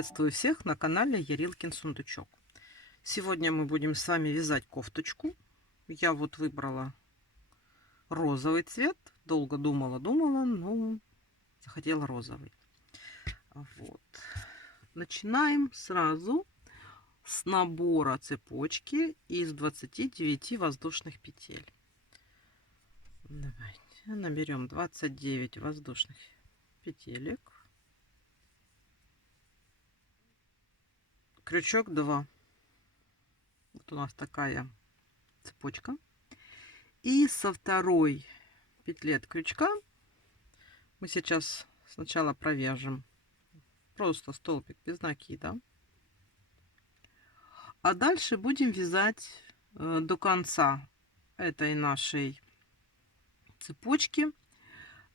Приветствую всех на канале Ярилкин Сундучок. Сегодня мы будем с вами вязать кофточку. Я вот выбрала розовый цвет. Долго думала, но захотела розовый. Вот. Начинаем сразу с набора цепочки из 29 воздушных петель. Давайте наберем 29 воздушных петелек. Крючок 2. Вот у нас такая цепочка. И со второй петли от крючка мы сейчас сначала провяжем просто столбик без накида. А дальше будем вязать до конца этой нашей цепочки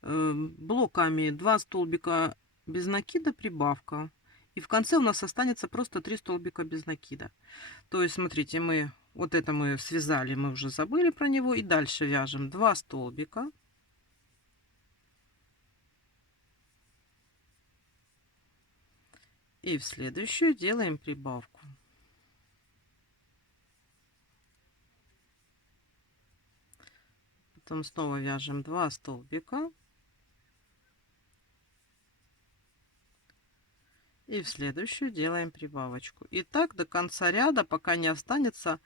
блоками 2 столбика без накида, прибавка. И в конце у нас останется просто 3 столбика без накида. То есть, смотрите, мы вот это мы связали, мы уже забыли про него. И дальше вяжем 2 столбика. И в следующую делаем прибавку. Потом снова вяжем 2 столбика. И в следующую делаем прибавочку. И так до конца ряда, пока не останется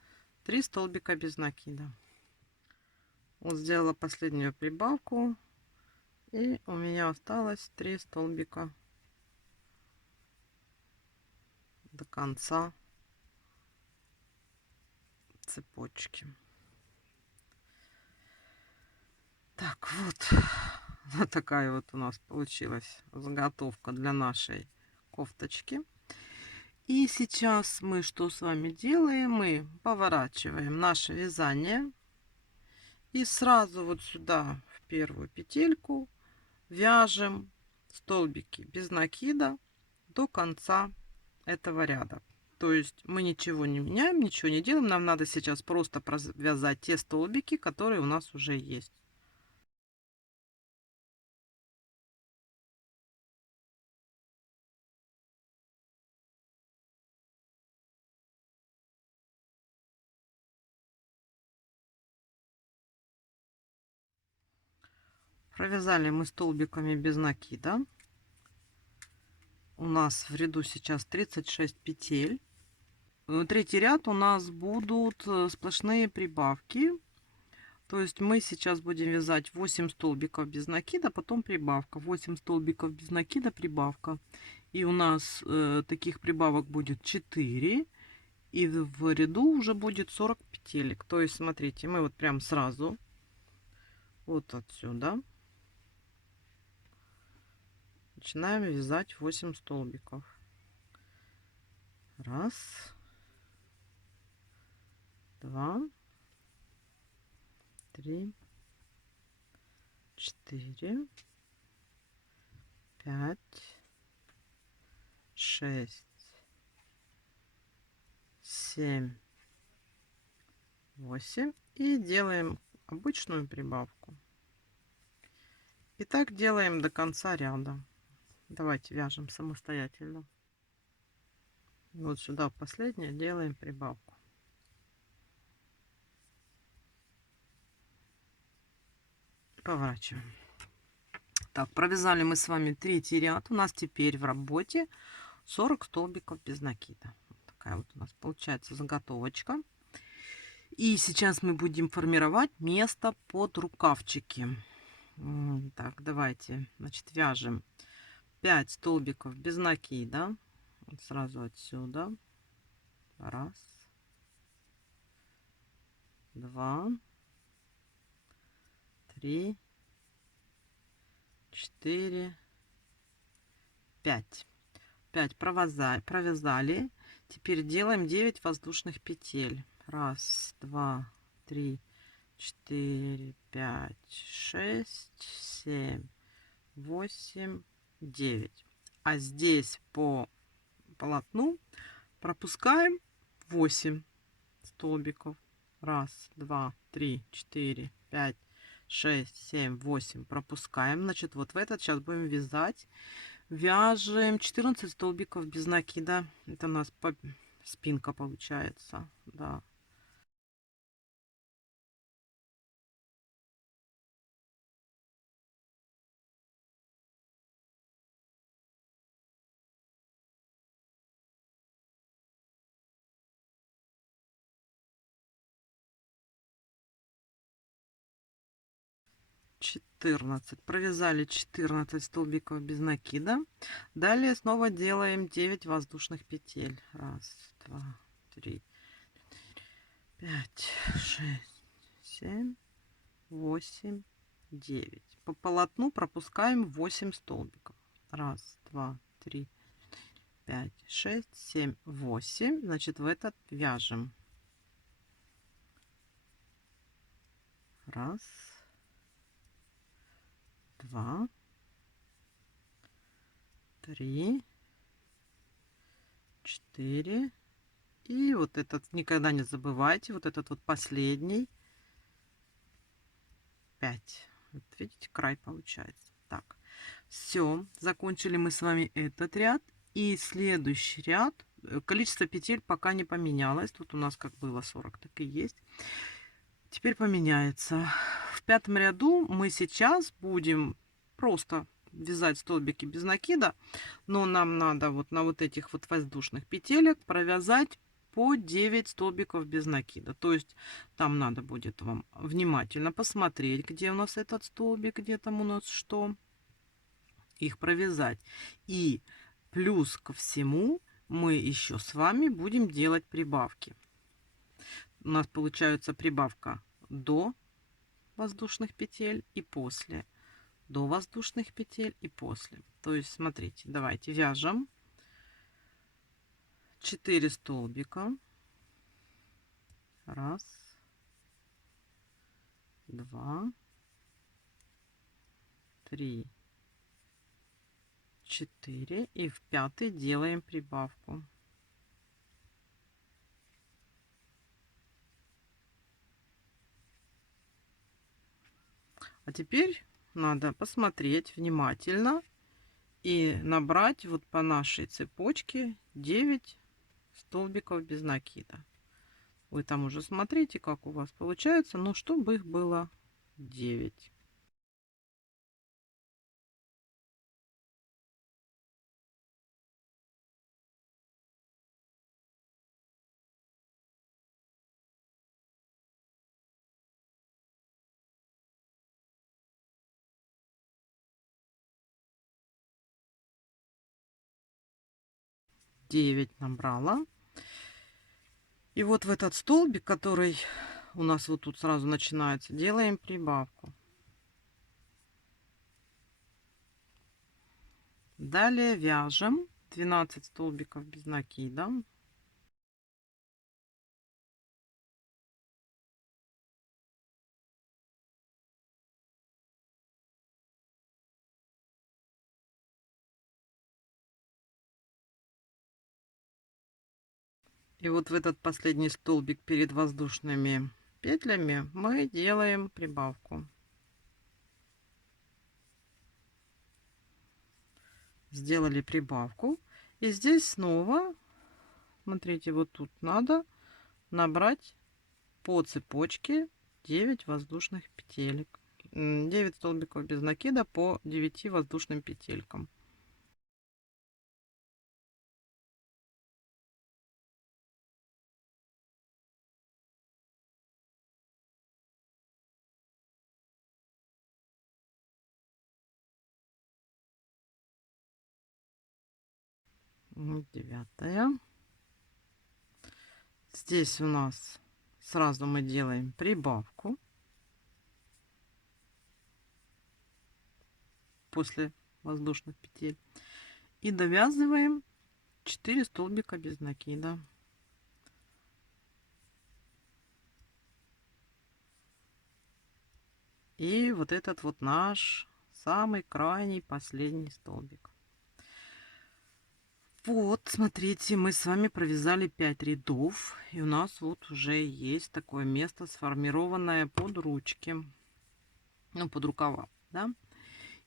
3 столбика без накида. Вот сделала последнюю прибавку. И у меня осталось 3 столбика до конца цепочки. Так, вот такая вот у нас получилась заготовка для нашей кофточки. И сейчас мы что с вами делаем? Мы поворачиваем наше вязание и сразу вот сюда в первую петельку вяжем столбики без накида до конца этого ряда. То есть мы ничего не меняем, ничего не делаем. Нам надо сейчас просто провязать те столбики, которые у нас уже есть. Провязали мы столбиками без накида. У нас в ряду сейчас 36 петель. Третий ряд у нас будут сплошные прибавки. То есть мы сейчас будем вязать 8 столбиков без накида, потом прибавка. 8 столбиков без накида, прибавка. И у нас таких прибавок будет 4. И в ряду уже будет 40 петелек. То есть, смотрите, мы вот прям сразу вот отсюда начинаем вязать 8 столбиков. Раз, два, три, 4, 5, 6, 7, 8. И делаем обычную прибавку. И так делаем до конца ряда. Давайте вяжем самостоятельно. Вот сюда в последнее делаем прибавку. Поворачиваем. Так, провязали мы с вами третий ряд. У нас теперь в работе 40 столбиков без накида. Вот такая вот у нас получается заготовочка. И сейчас мы будем формировать место под рукавчики. Так, давайте, значит, вяжем 5 столбиков без накида. Вот сразу отсюда. Раз, два, три, 4, 5. 5 провязали. Теперь делаем 9 воздушных петель. Раз, два, три, 4, 5, 6, 7, 8, 9. А здесь по полотну пропускаем 8 столбиков. Раз, два, три, 4, 5, 6, 7, 8. Пропускаем. Значит, вот в этот сейчас будем вязать Вяжем 14 столбиков без накида. Это у нас спинка получается. Да. Провязали 14 столбиков без накида. Далее снова делаем 9 воздушных петель. Раз, два, три, 5, 6, 7, 8, 9. По полотну пропускаем 8 столбиков. Раз, два, три, 5, 6, 7, 8. Значит, в этот вяжем. Раз, два, три, 4. И вот этот, никогда не забывайте, вот этот вот последний 5. Вот видите, край получается. Так, все, закончили мы с вами этот ряд. И следующий ряд, количество петель пока не поменялось. Тут у нас как было 40, так и есть. Теперь поменяется. В пятом ряду мы сейчас будем просто вязать столбики без накида, но нам надо вот на вот этих вот воздушных петелек провязать по 9 столбиков без накида. То есть там надо будет вам внимательно посмотреть, где у нас этот столбик, где там у нас что, их провязать. И плюс ко всему мы еще с вами будем делать прибавки. У нас получается прибавка до воздушных петель и после, до воздушных петель и после. То есть смотрите, давайте вяжем 4 столбика. Раз, два, три, 4. И в пятый делаем прибавку. А теперь надо посмотреть внимательно и набрать вот по нашей цепочке 9 столбиков без накида. Вы там уже смотрите, как у вас получается, но чтобы их было 9. Девять набрала. И вот в этот столбик, который у нас вот тут сразу начинается, делаем прибавку. Далее вяжем 12 столбиков без накида. И вот в этот последний столбик перед воздушными петлями мы делаем прибавку. Сделали прибавку. И здесь снова, смотрите, вот тут надо набрать по цепочке 9 воздушных петелек. 9 столбиков без накида по 9 воздушным петелькам. Девятая. Здесь у нас сразу мы делаем прибавку после воздушных петель и довязываем 4 столбика без накида. И вот этот вот наш самый крайний последний столбик. Вот, смотрите, мы с вами провязали 5 рядов, и у нас вот уже есть такое место, сформированное под ручки, ну, под рукава, да.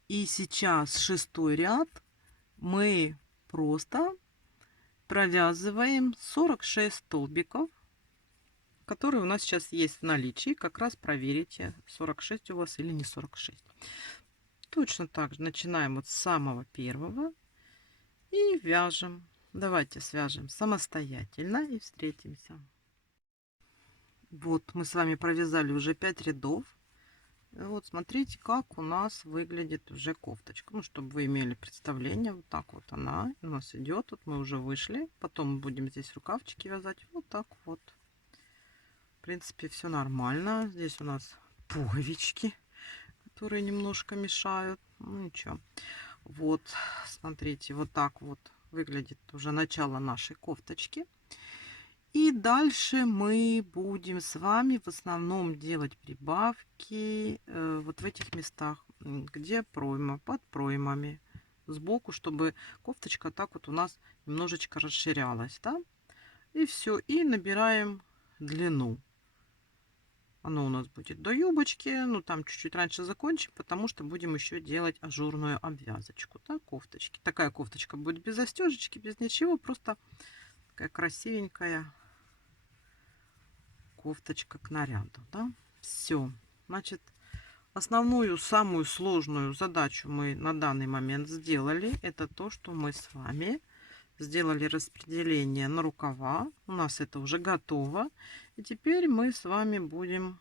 И сейчас 6-й ряд мы просто провязываем 46 столбиков, которые у нас сейчас есть в наличии. Как раз проверите, 46 у вас или не 46. Точно так же начинаем вот с самого первого и вяжем. Давайте свяжем самостоятельно и встретимся. Вот мы с вами провязали уже 5 рядов. Вот смотрите, как у нас выглядит уже кофточка. Ну, чтобы вы имели представление, вот так вот она у нас идет. Вот мы уже вышли. Потом мы будем здесь рукавчики вязать. Вот так вот. В принципе, все нормально. Здесь у нас пуговички, которые немножко мешают. Ну, ничего. Вот, смотрите, вот так вот выглядит уже начало нашей кофточки. И дальше мы будем с вами в основном делать прибавки вот в этих местах, где пройма, под проймами, сбоку, чтобы кофточка так вот у нас немножечко расширялась, да? И все, и набираем длину. Оно у нас будет до юбочки, ну там чуть-чуть раньше закончим, потому что будем еще делать ажурную обвязочку, да, кофточки. Такая кофточка будет без застежечки, без ничего, просто такая красивенькая кофточка к наряду, да. Все, значит, основную самую сложную задачу мы на данный момент сделали. Это то, что мы с вами сделали распределение на рукава. У нас это уже готово, и теперь мы с вами будем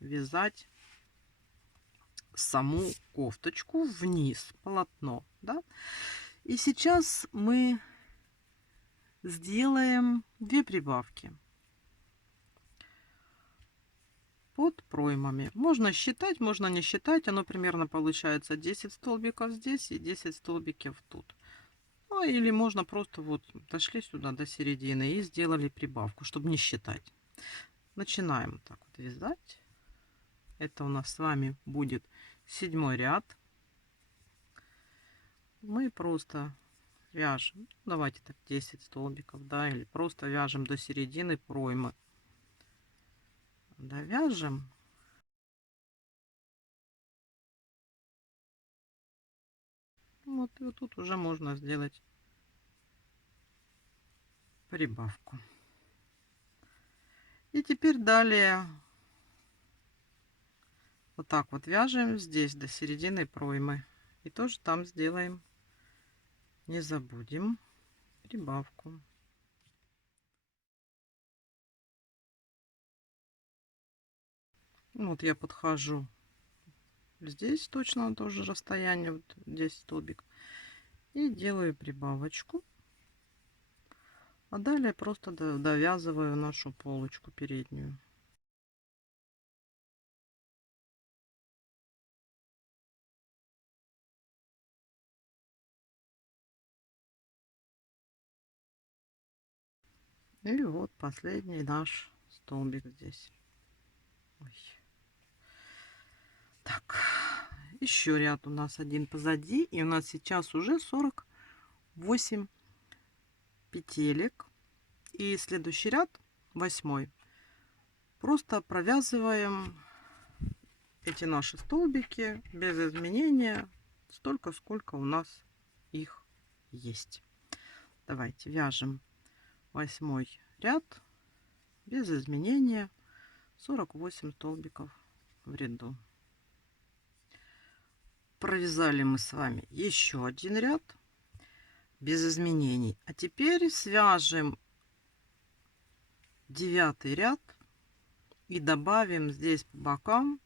вязать саму кофточку вниз, полотно, да. И сейчас мы сделаем 2 прибавки под проймами. Можно считать, можно не считать. Оно примерно получается 10 столбиков здесь и 10 столбиков тут. Ну, или можно просто вот дошли сюда до середины и сделали прибавку, чтобы не считать. Начинаем так вот вязать. Это у нас с вами будет 7 ряд. Мы просто вяжем, давайте так 10 столбиков, да, или просто вяжем до середины проймы. Довяжем. Вот, и вот тут уже можно сделать прибавку. И теперь далее вот так вот вяжем здесь до середины проймы. И тоже там сделаем, не забудем, прибавку. Вот я подхожу здесь точно тоже расстояние, вот 10 столбик, и делаю прибавочку. А далее просто довязываю нашу полочку переднюю. И вот последний наш столбик здесь. Ой. Так, еще ряд у нас один позади, и у нас сейчас уже 48 петелек. И следующий ряд, 8, просто провязываем эти наши столбики без изменения, столько, сколько у нас их есть. Давайте вяжем 8 ряд без изменения, 48 столбиков в ряду. Провязали мы с вами еще один ряд без изменений. А теперь свяжем 9 ряд и добавим здесь по бокам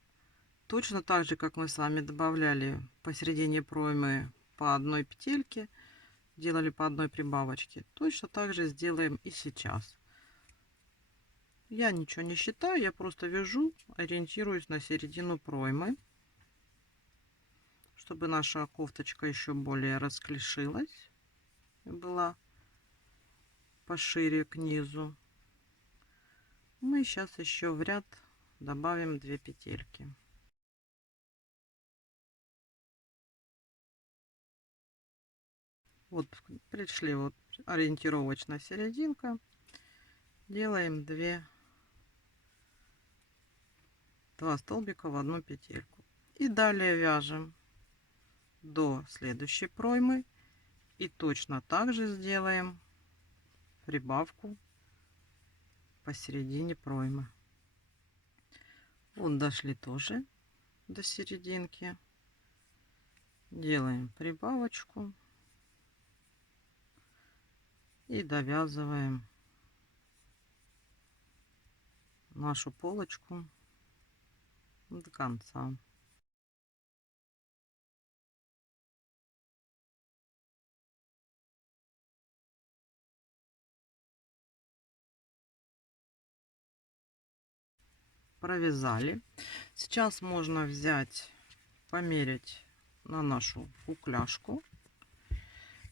точно так же, как мы с вами добавляли посередине проймы по одной петельке, делали по одной прибавочке. Точно так же сделаем и сейчас. Я ничего не считаю, я просто вяжу, ориентируюсь на середину проймы, чтобы наша кофточка еще более расклешилась и была пошире к низу. Мы сейчас еще в ряд добавим 2 петельки. Вот пришли вот ориентировочно серединка, делаем 2 столбика в одну петельку и далее вяжем до следующей проймы И точно так же сделаем прибавку посередине проймы. Вот дошли тоже до серединки. Делаем прибавочку и довязываем нашу полочку до конца. Провязали. Сейчас можно взять, померить на нашу кукляшку.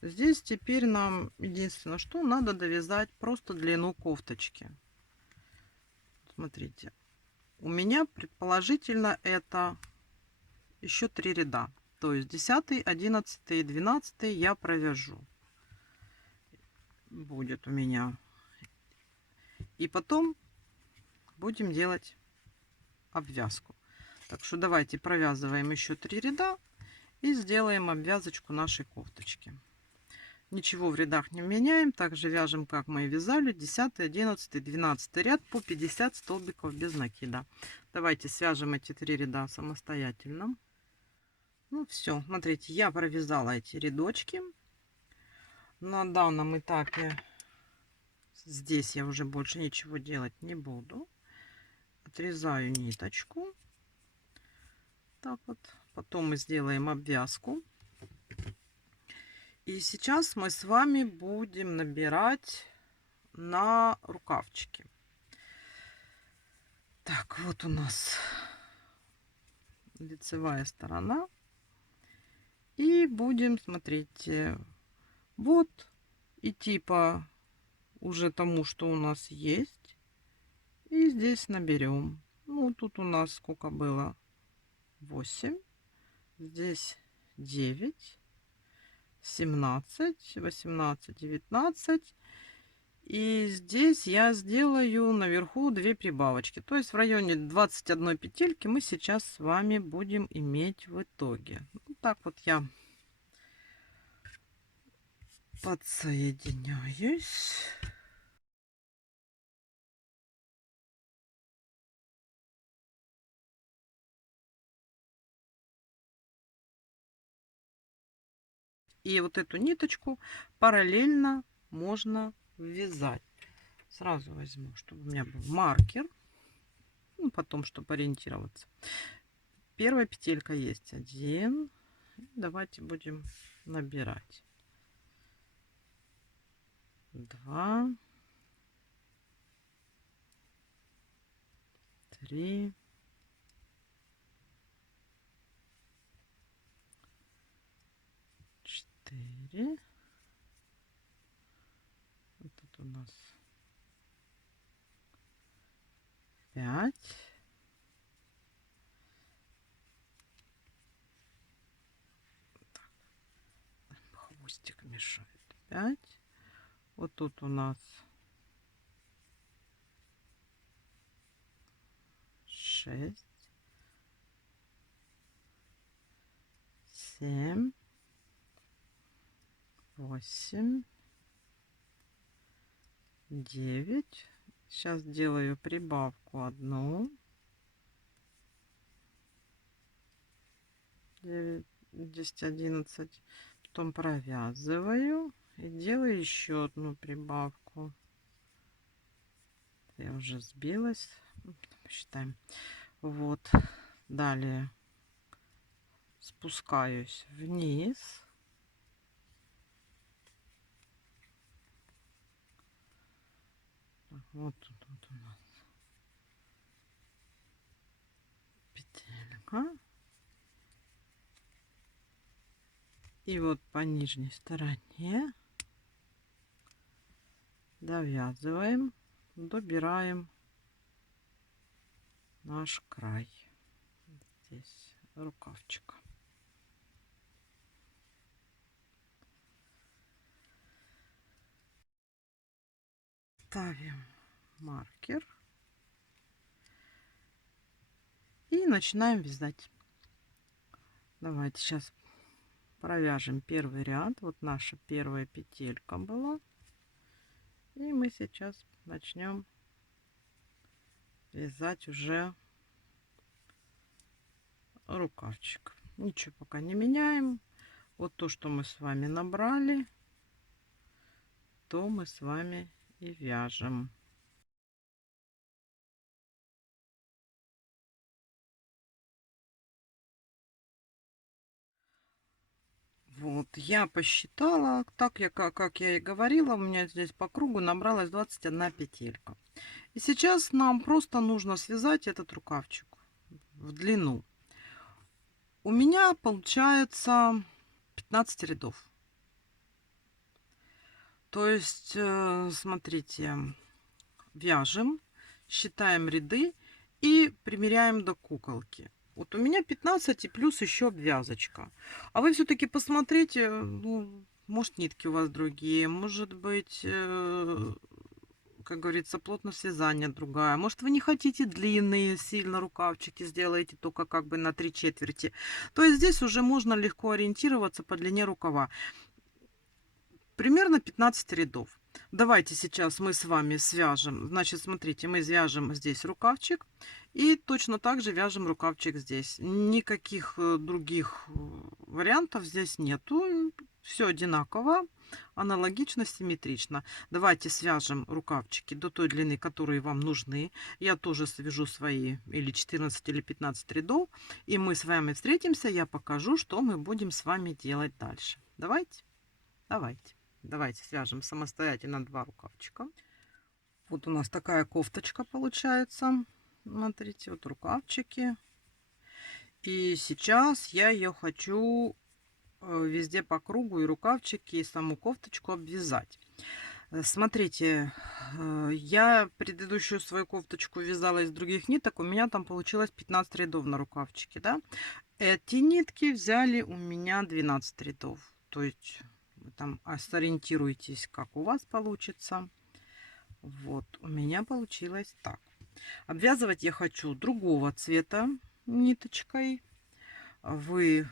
Здесь теперь нам единственное, что надо довязать просто длину кофточки. Смотрите, у меня предположительно это еще 3 ряда. То есть 10, 11 и 12 я провяжу. Будет у меня. И потом будем делать обвязку. Так что давайте провязываем еще 3 ряда и сделаем обвязочку нашей кофточки. Ничего в рядах не меняем, также вяжем, как мы и вязали, 10, 11, 12 ряд по 50 столбиков без накида. Давайте свяжем эти 3 ряда самостоятельно. Ну все, смотрите, я провязала эти рядочки. На данном этапе здесь я уже больше ничего делать не буду. Отрезаю ниточку. Так вот. Потом мы сделаем обвязку. И сейчас мы с вами будем набирать на рукавчики. Так, вот у нас лицевая сторона. И будем, смотрите, вот идти по уже тому, что у нас есть. И здесь наберем. Ну, тут у нас сколько было? 8. Здесь 9. 17, 18, 19. И здесь я сделаю наверху 2 прибавочки. То есть в районе 21 петельки мы сейчас с вами будем иметь в итоге. Вот так вот я подсоединяюсь. И вот эту ниточку параллельно можно ввязать. Сразу возьму, чтобы у меня был маркер. Ну, потом, чтобы ориентироваться. Первая петелька есть. 1. Давайте будем набирать. 2. 3. 4. Вот тут у нас 5. Хвостик мешает. 5. Вот тут у нас 6. 7. 8. 9. Сейчас делаю прибавку 1. 9, 10, 11. Потом провязываю и делаю еще одну прибавку. Я уже сбилась. Посчитаем. Вот. Далее спускаюсь вниз. Вот тут вот у нас петелька. И вот по нижней стороне довязываем, добираем наш край. Здесь рукавчика. Ставим маркер и начинаем вязать. Давайте сейчас провяжем первый ряд. Вот наша первая петелька была. И мы сейчас начнем вязать уже рукавчик. Ничего пока не меняем. Вот то, что мы с вами набрали, то мы с вами и вяжем. Вот, я посчитала, так я, как я и говорила, у меня здесь по кругу набралась 21 петелька. И сейчас нам просто нужно связать этот рукавчик в длину. У меня получается 15 рядов. То есть, смотрите, вяжем, считаем ряды и примеряем до куколки. Вот у меня 15 и плюс еще обвязочка. А вы все-таки посмотрите, ну, может нитки у вас другие, может быть, как говорится, плотность вязания другая. Может вы не хотите длинные сильно рукавчики, сделаете только как бы на 3/4. То есть здесь уже можно легко ориентироваться по длине рукава. Примерно 15 рядов. Давайте сейчас мы с вами свяжем. Значит, смотрите, мы свяжем здесь рукавчик и точно так же вяжем рукавчик здесь. Никаких других вариантов здесь нету. Все одинаково, аналогично, симметрично. Давайте свяжем рукавчики до той длины, которые вам нужны. Я тоже свяжу свои или 14 или 15 рядов. И мы с вами встретимся. Я покажу, что мы будем с вами делать дальше. Давайте. Давайте свяжем самостоятельно 2 рукавчика. Вот у нас такая кофточка получается. Смотрите, вот рукавчики. И сейчас я ее хочу везде по кругу, и рукавчики, и саму кофточку обвязать. Смотрите, я предыдущую свою кофточку вязала из других ниток. У меня там получилось 15 рядов на рукавчике, да? Эти нитки взяли у меня 12 рядов. То есть вы там сориентируйтесь, как у вас получится. Вот, у меня получилось так. Обвязывать я хочу другого цвета ниточкой. Вы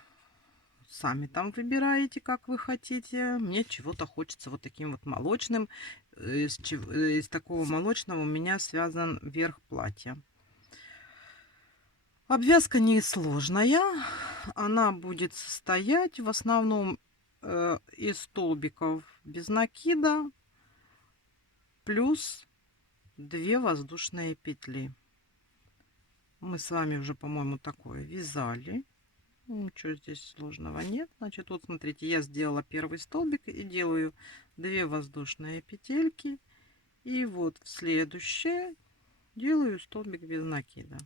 сами там выбираете, как вы хотите. Мне чего-то хочется вот таким вот молочным. Из такого молочного у меня связан верх платья. Обвязка несложная. Она будет состоять в основном из столбиков без накида плюс 2 воздушные петли. Мы с вами уже, по-моему, такое вязали. Ничего здесь сложного нет. Значит, вот смотрите, я сделала первый столбик и делаю 2 воздушные петельки. И вот в следующее делаю столбик без накида.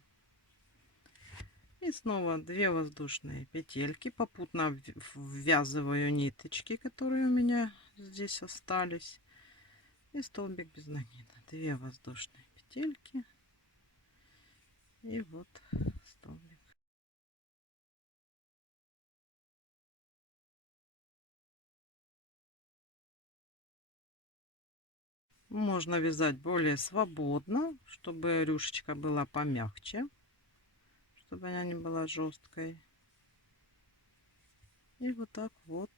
И снова 2 воздушные петельки. Попутно ввязываю ниточки, которые у меня здесь остались. И столбик без накида. 2 воздушные петельки. И вот столбик. Можно вязать более свободно, чтобы рюшечка была помягче, чтобы она не была жесткой. И вот так вот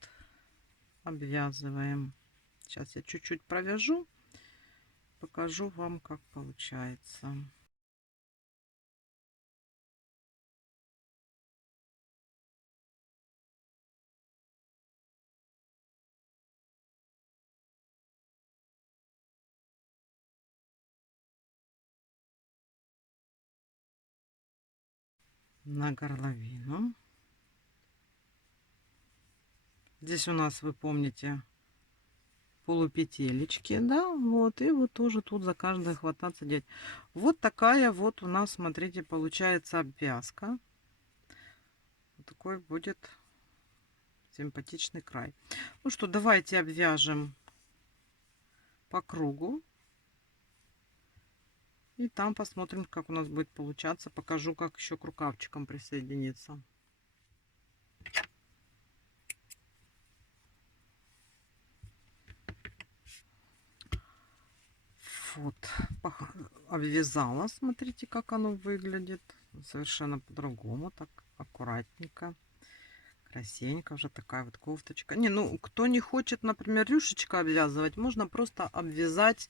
обвязываем. Сейчас я чуть-чуть провяжу, покажу вам, как получается. На горловину. Здесь у нас, вы помните, полупетелечки, да, вот, и вот тоже тут за каждой хвататься делать. Вот такая вот у нас, смотрите, получается обвязка. Вот такой будет симпатичный край. Ну что, давайте обвяжем по кругу. И там посмотрим, как у нас будет получаться. Покажу, как еще к рукавчикам присоединиться. Вот, обвязала. Смотрите, как оно выглядит. Совершенно по-другому, так аккуратненько, Красивенько уже такая вот кофточка. Не, ну, кто не хочет, например, рюшечка обвязывать, можно просто обвязать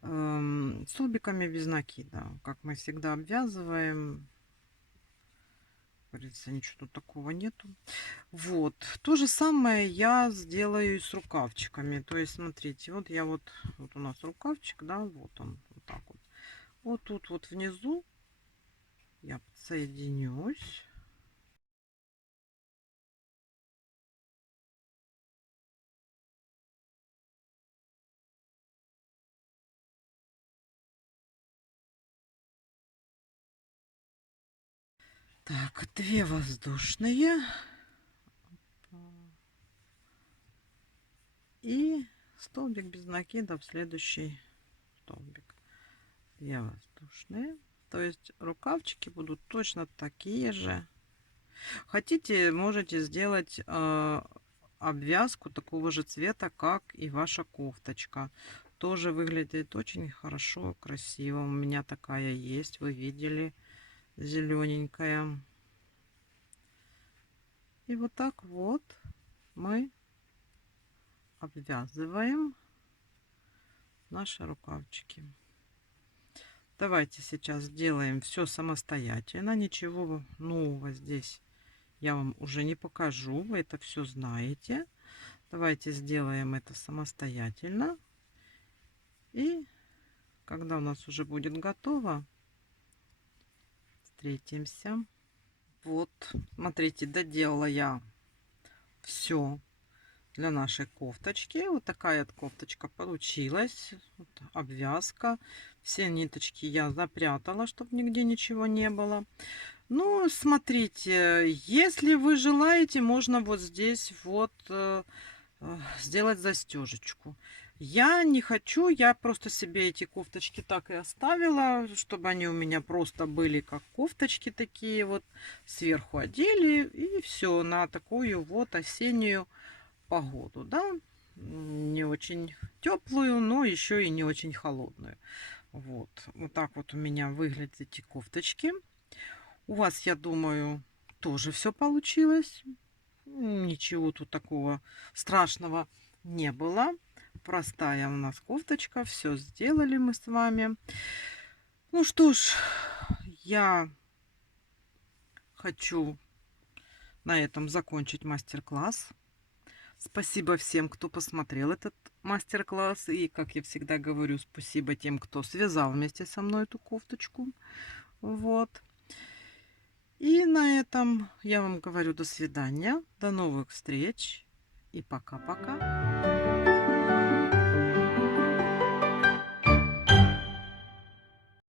столбиками без накида. Как мы всегда обвязываем. Как говорится, ничего тут такого нету. Вот. То же самое я сделаю и с рукавчиками. То есть, смотрите, вот я вот у нас рукавчик, да, вот он, вот так вот. Вот тут вот внизу я подсоединюсь. Так, две воздушные. И столбик без накида в следующий столбик. Две воздушные. То есть рукавчики будут точно такие же. Хотите, можете сделать обвязку такого же цвета, как и ваша кофточка. Тоже выглядит очень хорошо, красиво. У меня такая есть, вы видели, зелененькая. И вот так вот мы обвязываем наши рукавчики. Давайте сейчас сделаем все самостоятельно. Ничего нового здесь я вам уже не покажу. Вы это все знаете. Давайте сделаем это самостоятельно. И когда у нас уже будет готово, встретимся. Вот, смотрите, доделала я все для нашей кофточки. Вот такая вот кофточка получилась. Вот обвязка. Все ниточки я запрятала, чтобы нигде ничего не было. Ну, смотрите, если вы желаете, можно вот здесь вот сделать застежечку. Я не хочу, я просто себе эти кофточки так и оставила, чтобы они у меня просто были как кофточки такие вот, сверху одели и все на такую вот осеннюю погоду, да, не очень теплую, но еще и не очень холодную. Вот, вот так вот у меня выглядят эти кофточки. У вас, я думаю, тоже все получилось. Ничего тут такого страшного не было. Простая у нас кофточка. Все сделали мы с вами. Ну что ж, я хочу на этом закончить мастер-класс. Спасибо всем, кто посмотрел этот мастер-класс. И, как я всегда говорю, спасибо тем, кто связал вместе со мной эту кофточку. Вот. И на этом я вам говорю до свидания. До новых встреч. И пока-пока.